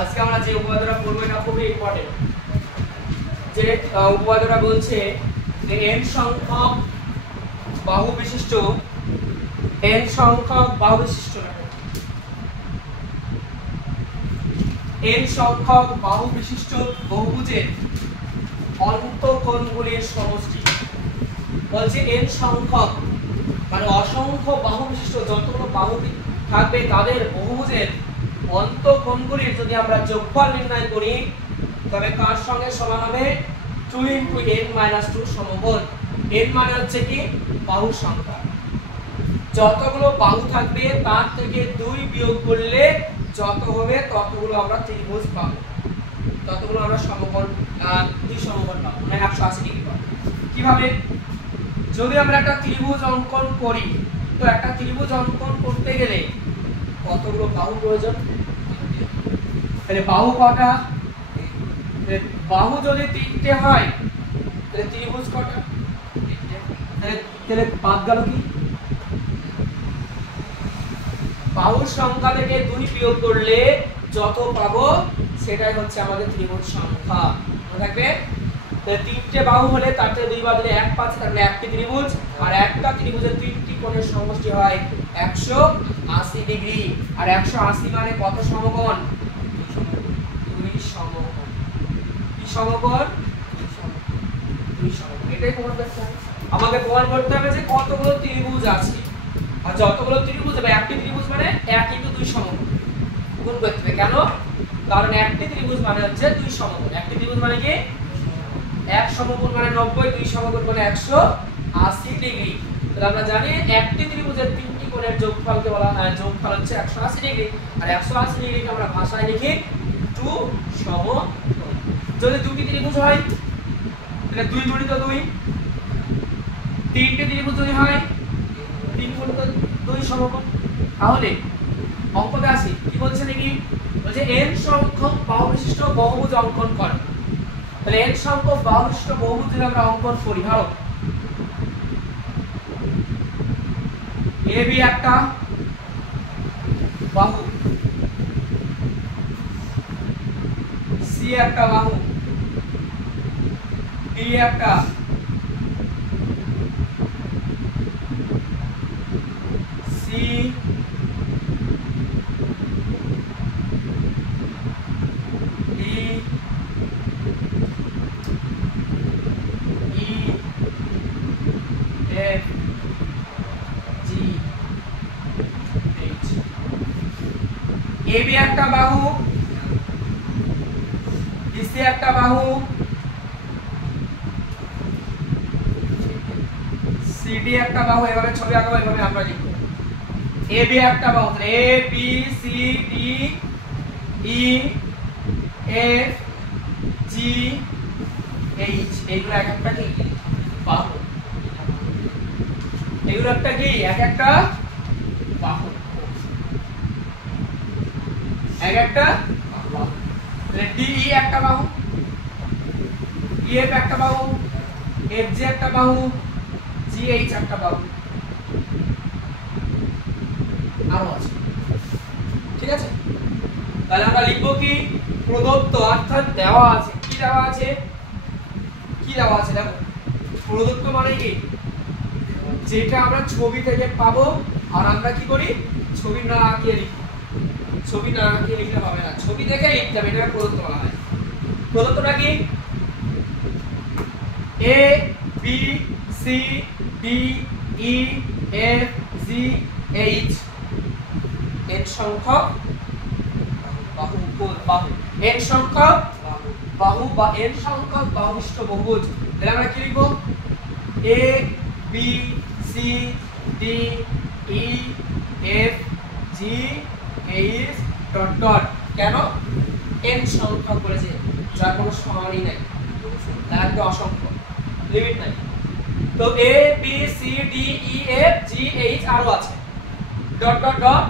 আজকে আমরা যে উপপাদ্যটা পড়বো এটা খুবই ইম্পর্টেন্ট। যে উপপাদ্যটা বলছে যে n সংখ্যক বাহু বিশিষ্ট n সংখ্যক বাহু বিশিষ্ট বহুভুজের অন্তঃকোণগুলির সমষ্টি। বলছে n সংখ্যক মানে অসংখ্য বাহু বিশিষ্ট যতগুলো বাহু থাকবে তাদের বহুভুজের অন্তঃকোণগুলির যদি আমরা যোগফল নির্ণয় করি তবে কার সঙ্গে সমান হবে 2 * n - 2 সমকোণ। n মানে হচ্ছে কি বাহুর সংখ্যা। যতগুলো বাহু থাকবে তার থেকে 2 বিয়োগ করলে যত হবে ততগুলো আমরা ত্রিভুজ পাবো, ততগুলো আমরা সমকোণ দুই সমকোণ পাবো, মানে 180 ডিগ্রি পাবো। কিভাবে? যদি আমরা একটা ত্রিভুজ অঙ্কন করি তো একটা ত্রিভুজ অঙ্কন করতে গেলে কতগুলো বাহু প্রয়োজন? তাহলে বাহু কটা? বাহু যদি 3টে হয় তাহলে ত্রিভুজ কটা? তাহলে বাদ গেল কি? বাহুর সংখ্যা থেকে 2 বিয়োগ করলে যত পাবো সেটাই হচ্ছে আমাদের ত্রিভুজ সংখ্যা। মনে থাকবে? তাহলে 3টে বাহু হলে তার থেকে 2 বাদ দিলে 1 পাচ্ছে, তাহলে একটি ত্রিভুজ। আর একটা ত্রিভুজের 3টি কোণের সমষ্টি হয় 180 ডিগ্রি। আর 180 মানে কত সমকোণ? 2 সমকোণ। কি সমকোণ? 2 সমকোণ। এটাই প্রমাণ করতে হবে। আমাকে প্রমাণ করতে হবে যে কতগুলো ত্রিভুজ আছে। আর যতগুলো ত্রিভুজ হবে একটি ত্রিভুজ মানে 1 * 2 সমকোণ গুণ করতে হবে। কেন? কারণ একটি ত্রিভুজ মানে হচ্ছে 2 সমকোণ। একটি ত্রিভুজ মানে কি? 1 সমকোণ মানে 90, 2 সমকোণ মানে 180 ডিগ্রি। তাহলে আমরা জানি একটি ত্রিভুজের 3টি কোণের যোগফলকে বলা হয়, যোগফল হচ্ছে 180 ডিগ্রি। আর 180 ডিগ্রিকে আমরা ভাষায় লিখি 2 সমকোণ। যদি দুটি ত্রিভুজ হয় তাহলে 2 × 2, তিনটি ত্রিভুজ যদি হয় 3 × 2 সমকোণ। তাহলে অঙ্কতে আসি, কি বলছে নাকি? বলছে n সংখ্যক বাহু বিশিষ্ট বহুভুজ অঙ্কন করো। তাহলে n সংখ্যক বাহু বিশিষ্ট বহুভুজ যদি আমরা অঙ্কন করি, ধরো AB একটা বাহু, C একটা বাহু, D একটা, C D E F G H। AB একটা বাহু, DC একটা বাহু, CD একটা বাহু। এভাবে ছবি আঁকাবো, এভাবে আমরা লিখবো। AB একটা বাহু, তাহলে A B C D E F G H। এইগুলো এক একটা কি বাহু, এগুলো একটা কি এক একটা বাহু, এক একটা বাহু। তাহলে D E একটা বাহু, E F একটা বাহু, F G একটা বাহু, G H একটা বাহু। আরো আছে, ঠিক আছে? তাহলে আমরা লিখবো কি প্রদত্ত, অর্থাৎ দেওয়া আছে। কি দেওয়া আছে? কি দেওয়া আছে দেখো। প্রদত্ত মানে কি? যেটা আমরা ছবি থেকে পাবো। আর আমরা কি করি? ছবি না আঁকিয়ে লিখি। ছবি না আঁকিয়ে লিখলে হবে না, ছবি দেখে লিখতে হবে। এটা প্রদত্ত বলা হয়। প্রদত্তটা কি? A B C D E F G H n সংখ্যক বাহু, n সংখ্যক বাহু বা n সংখ্যক বাহু বিশিষ্ট বহুভুজ। তাহলে আমরা কি লিখব? A B C D E F G H dot dot. কেন n সংখ্যক বলেছে? যার কোনো সমানই নাই, তার তো অসংখ্য, লিমিট নাই। তো A B C D E F G H আরো আছে ডট ডট ডট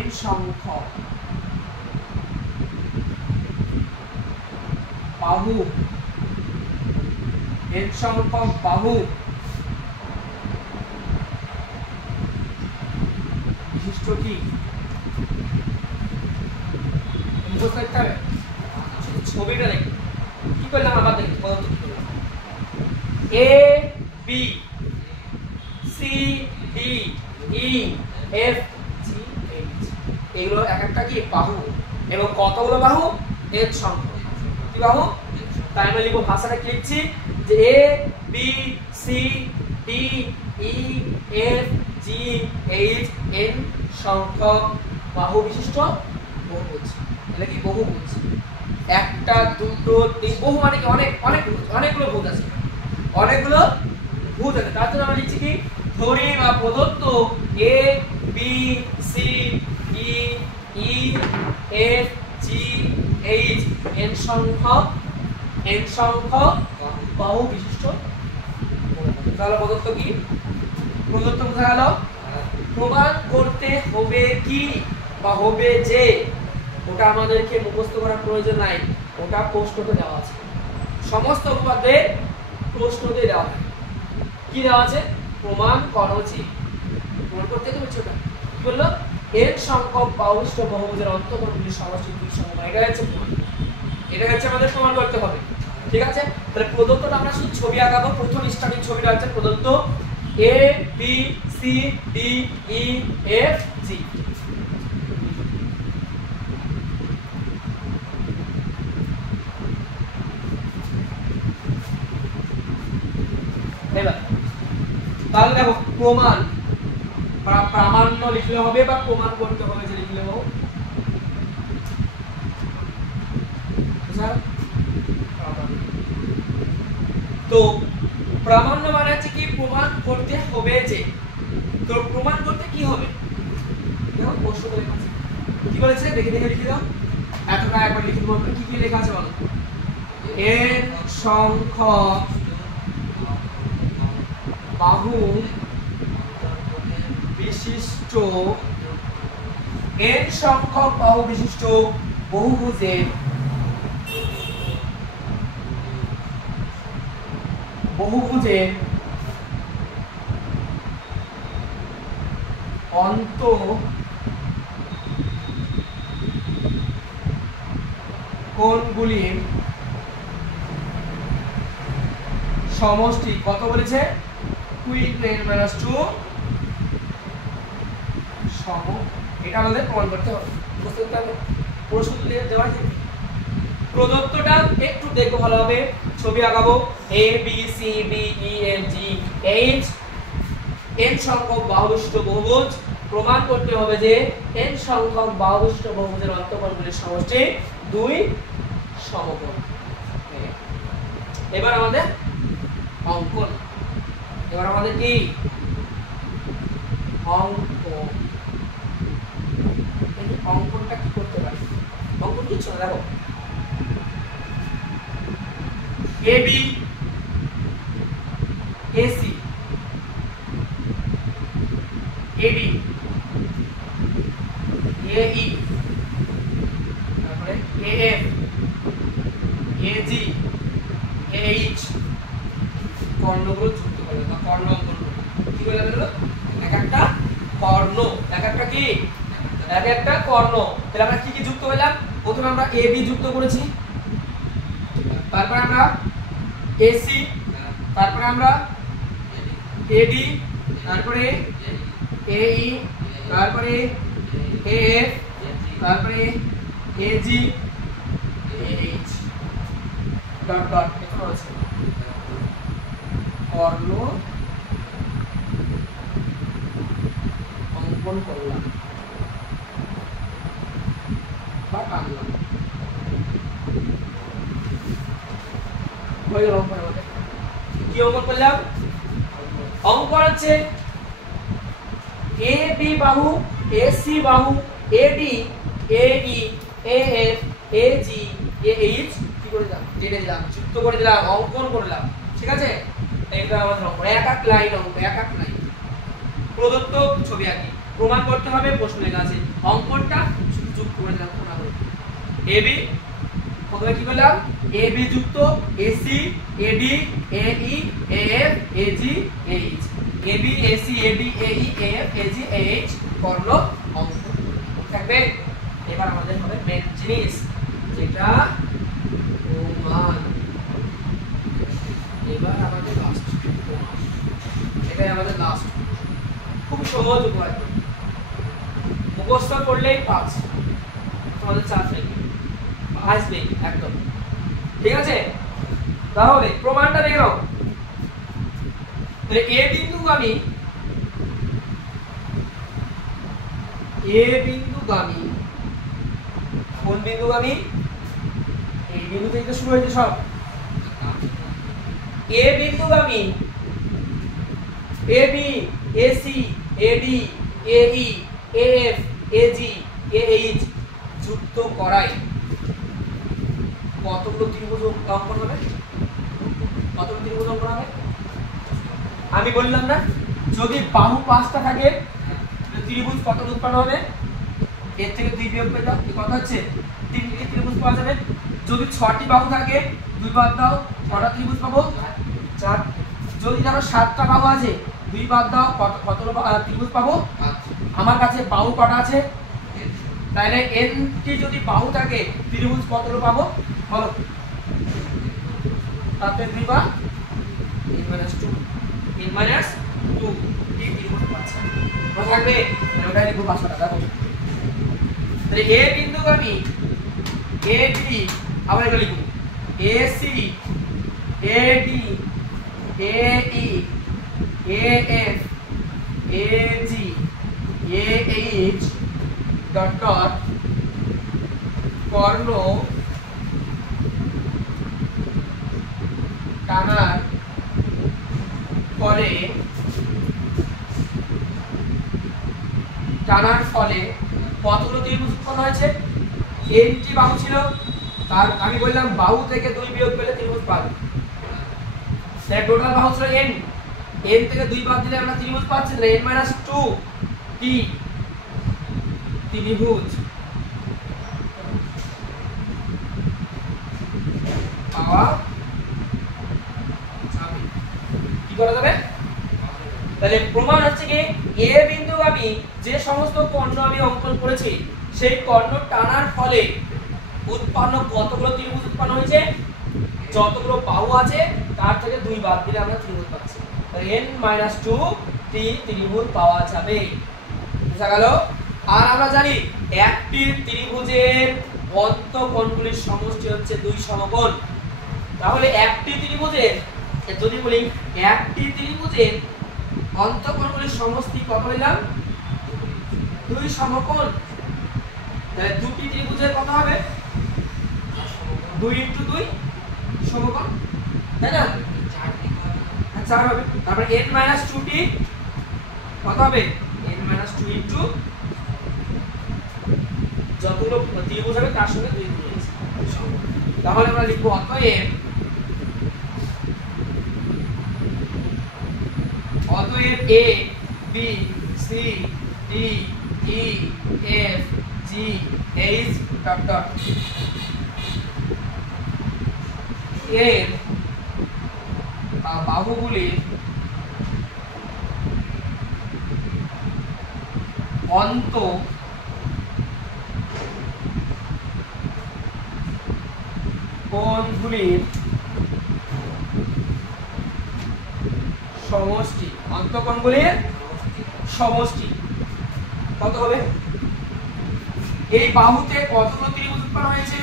n সংখ্যক বাহু, n সংখ্যক বাহু বিশিষ্ট কি মুখস্থ করতে হবে, ছবিটা দেখি কি করলাম আবার দেখি পদার্থ কি করলাম। A B C D E F G H, এগুলো এক একটা কি বাহু, এবং কতগুলো বাহু? এর সংখ্যা কি বাহু? তাই আমরা লিখব, ভাষাটা কি লিখছি যে A B C D E F G H N সংখ্যক বাহু বিশিষ্ট বহুভুজ। তাহলে কি বহুভুজ? একটা দুটো তিন, বহু মানে কি অনেক অনেক অনেকগুলো ভুজ আছে, অনেকগুলো ভুজ আছে। তার জন্য আমরা লিখছি কি ধরি বা প্রদত্ত A B C D E F G H N সংখ্যক বাহু বিশিষ্ট। তাহলে প্রদত্ত কি? প্রদত্ত বোঝা গেল। প্রমাণ করতে হবে কি বা হবে যে, ওটা আমাদেরকে মুখস্থ করার প্রয়োজন নাই, ওটা প্রশ্নতে দেওয়া আছে। সমস্ত উপপাদ্যে প্রশ্নতে দেওয়া আছে। কি দেওয়া আছে? প্রমাণ করো যে, প্রমাণ করতে তো হচ্ছে ওটা কি বললো, এর সংখ্যক বাহুবিশিষ্ট বহুভুজের অন্তঃকোণগুলির সমষ্টি দুই সমান। এটা হচ্ছে প্রমাণ, এটা হচ্ছে আমাদের প্রমাণ করতে হবে। ঠিক আছে, তাহলে প্রদত্তটা আমরা শুধু ছবি আঁকাবো। প্রথম স্টার্টিং ছবিটা হচ্ছে প্রদত্ত A B C D E F G. এবার তাহলে দেখো প্রমাণ বা প্রামাণ্য লিখলে হবে বা প্রমাণ করতে হবে যে লিখলে হোক। তো প্রামাণ্য মানে হচ্ছে কি প্রমাণ করতে হবে যে। তো প্রমাণ করতে কি হবে? দেখো প্রশ্নটা লেখা আছে কি বলেছে, দেখে দেখে লিখে দাও। এতটা একবার লিখে দেবো। কি কি লেখা আছে বলো? এর সংখ্যক বাহু বিশিষ্ট, এর সংখ্যক বাহু বিশিষ্ট বহুভুজের অন্তঃকোণগুলির সমষ্টি কত বলেছে? 2 সম। এটা আমাদের প্রমাণ করতে হবে, বুঝতে হবে। প্রশ্ন দেওয়া আছে। প্রদত্তটা একটু দেখো ভালোভাবে, ছবি আঁকাবো। A B C D E F G H N সংখ্যক বাহুবিশিষ্ট বহুভুজ। প্রমাণ করতে হবে যে এন সংখ্যক বাহুবিশিষ্ট বহুভুজের অন্তঃকোণগুলির সমষ্টি 2 সমকোণ। এবার আমাদের অঙ্কন। এবার আমাদের কি অঙ্কন। অঙ্কনটা কি করতে পারি? অঙ্কন কিছু না, দেখো AB AC AD AE তারপরে AF AG AH কর্ণগুলো যুক্ত করবে বা কর্ণ অঙ্কন করবে। কি বলে গেল? এক একটা কর্ণ, এক একটা কি এক একটা কর্ণ। তাহলে আমরা কি কি যুক্ত করলাম? প্রথমে আমরা AB যুক্ত করেছি, তারপর আমরা AC, তারপরে আমরা AD, তারপরে AE, তারপরে AF, তারপরে AG AH ডট ডট এখানে আছে কর্ণ অঙ্কন করলাম বা টানলাম। হয়ে গেল অঙ্কন। আমাদের কি অঙ্কন করলাম? অঙ্কন হচ্ছে AB বাহু, AC বাহু, AD AE AF AG AH কি করে দিলাম? জেনে দিলাম, যুক্ত করে দিলাম, অঙ্কন করলাম। ঠিক আছে, এটা আমাদের অঙ্কন। এক এক লাইন অঙ্ক, এক এক লাইন প্রদত্ত ছবি আঁকি। প্রমাণ করতে হবে, প্রশ্ন লেখা আছে। অঙ্কনটা শুধু যুক্ত করে দিলাম। AB প্রথমে কি করলাম? AB যুক্ত AC AD AE AF AG AH AB AC AD AE AF AG AH কর্ণ অঙ্কন থাকবে। এবার আমাদের হবে মেন জিনিস এটা প্রমাণ। এবার আমাদের লাস্ট, এটাই আমাদের লাস্ট, খুব সহজ উপায়, মুখস্থ করলেই 5, তোমাদের 4 থেকে আসবে একদম, ঠিক আছে? তাহলে প্রমাণটা দেখে নাও। তাহলে এ বিন্দুগামী কোন বিন্দুগামী? এই বিন্দু থেকে শুরু হয়েছে সব। এ বিন্দুগামী AB AC AD AE AF AG AH যুক্ত করায় কতগুলো ত্রিভুজ অঙ্কন হবে? কতগুলো ত্রিভুজ অঙ্কন হবে? আমি বললাম না, যদি বাহু 5টা থাকে ত্রিভুজ কত উৎপন্ন হবে? এর থেকে 2 বিয়োগ করে দাও, কত হচ্ছে? 3টি ত্রিভুজ পাওয়া যাবে। যদি 6টি বাহু থাকে 2 বাদ দাও, কটা ত্রিভুজ পাবো? 4। যদি ধরো 7টা বাহু আছে 2 বাদ দাও, কতগুলো ত্রিভুজ পাবো? আমার কাছে বাহু কটা আছে? তাহলে nটি যদি বাহু থাকে ত্রিভুজ কতগুলো পাবো বলো? তাতে 2 বা n-2 এই ত্রিভুজ পাচ্ছে। মনে থাকবে? ওটাই লিখবো 500 টাকা। তাহলে এ বিন্দুগামী AB, আবার এটা লিখব AC AD AE AF AG AH dot dot কর্ণ টানার ফলে কতগুলো ত্রিভুজ উৎপন্ন হয়েছে? nটি বাহু ছিল, তার আমি বললাম বাহু থেকে 2 বিয়োগ করলে ত্রিভুজ পাবে। তাহলে টোটাল বাহু ছিল n, n থেকে 2 বাদ দিলে আমরা ত্রিভুজ পাচ্ছি, তাহলে n-2 টি ত্রিভুজ পাওয়া যাবে। কি করা যাবে? তাহলে প্রমাণ হচ্ছে কি এ বিন্দুগামী যে সমস্ত কর্ণ আমি অঙ্কন করেছি সেই কর্ণ টানার ফলে উৎপন্ন কতগুলো ত্রিভুজ উৎপন্ন হয়েছে? যতগুলো বাহু আছে তার থেকে 2 বাদ দিলে আমরা ত্রিভুজ পাচ্ছি। তাহলে n-2 টি ত্রিভুজ পাওয়া যাবে। বুঝা গেল? আর আমরা জানি একটি ত্রিভুজের অন্তঃকোণগুলির সমষ্টি হচ্ছে 2 সমকোণ। তাহলে একটি ত্রিভুজের, যদি বলি একটি ত্রিভুজের অন্তঃকোণগুলির সমষ্টি কত হইলাম? 2 সমকোণ। তাহলে দুটি ত্রিভুজের কত হবে? 2 × 2 সমকোণ, তাই না? 4 হবে। তারপর n-2 টি কত হবে? n-2 * যতগুলো ত্রিভুজ হবে তার সঙ্গে 2 গুণ হয়েছে। তাহলে আমরা লিখব অতএব A B C D E F G H dot dot এর বাহুগুলির অন্তঃকোণগুলির সমষ্টি, অন্তঃকোণগুলির সমষ্টি কত হবে? এই বাহুতে কতগুলো ত্রিভুজ উৎপন্ন হয়েছে?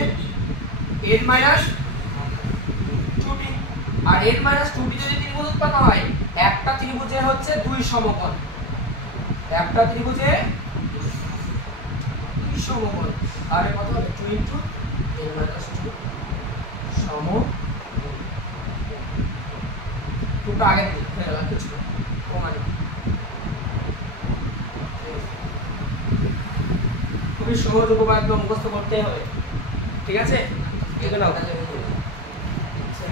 n-2 টি। আর n-2 টি যদি ত্রিভুজ উৎপন্ন হয়, একটা ত্রিভুজে হচ্ছে 2 সমকোণ, একটা ত্রিভুজে 2 সমকোণ। আর কত হবে? 2 × n-2 সমকোণ। দুটো আগে হয়ে গেল, কিছু প্রমাণ। খুবই সহজ উপপাদ্য মুখস্থ করতে হবে, ঠিক আছে? ঠিক আছে।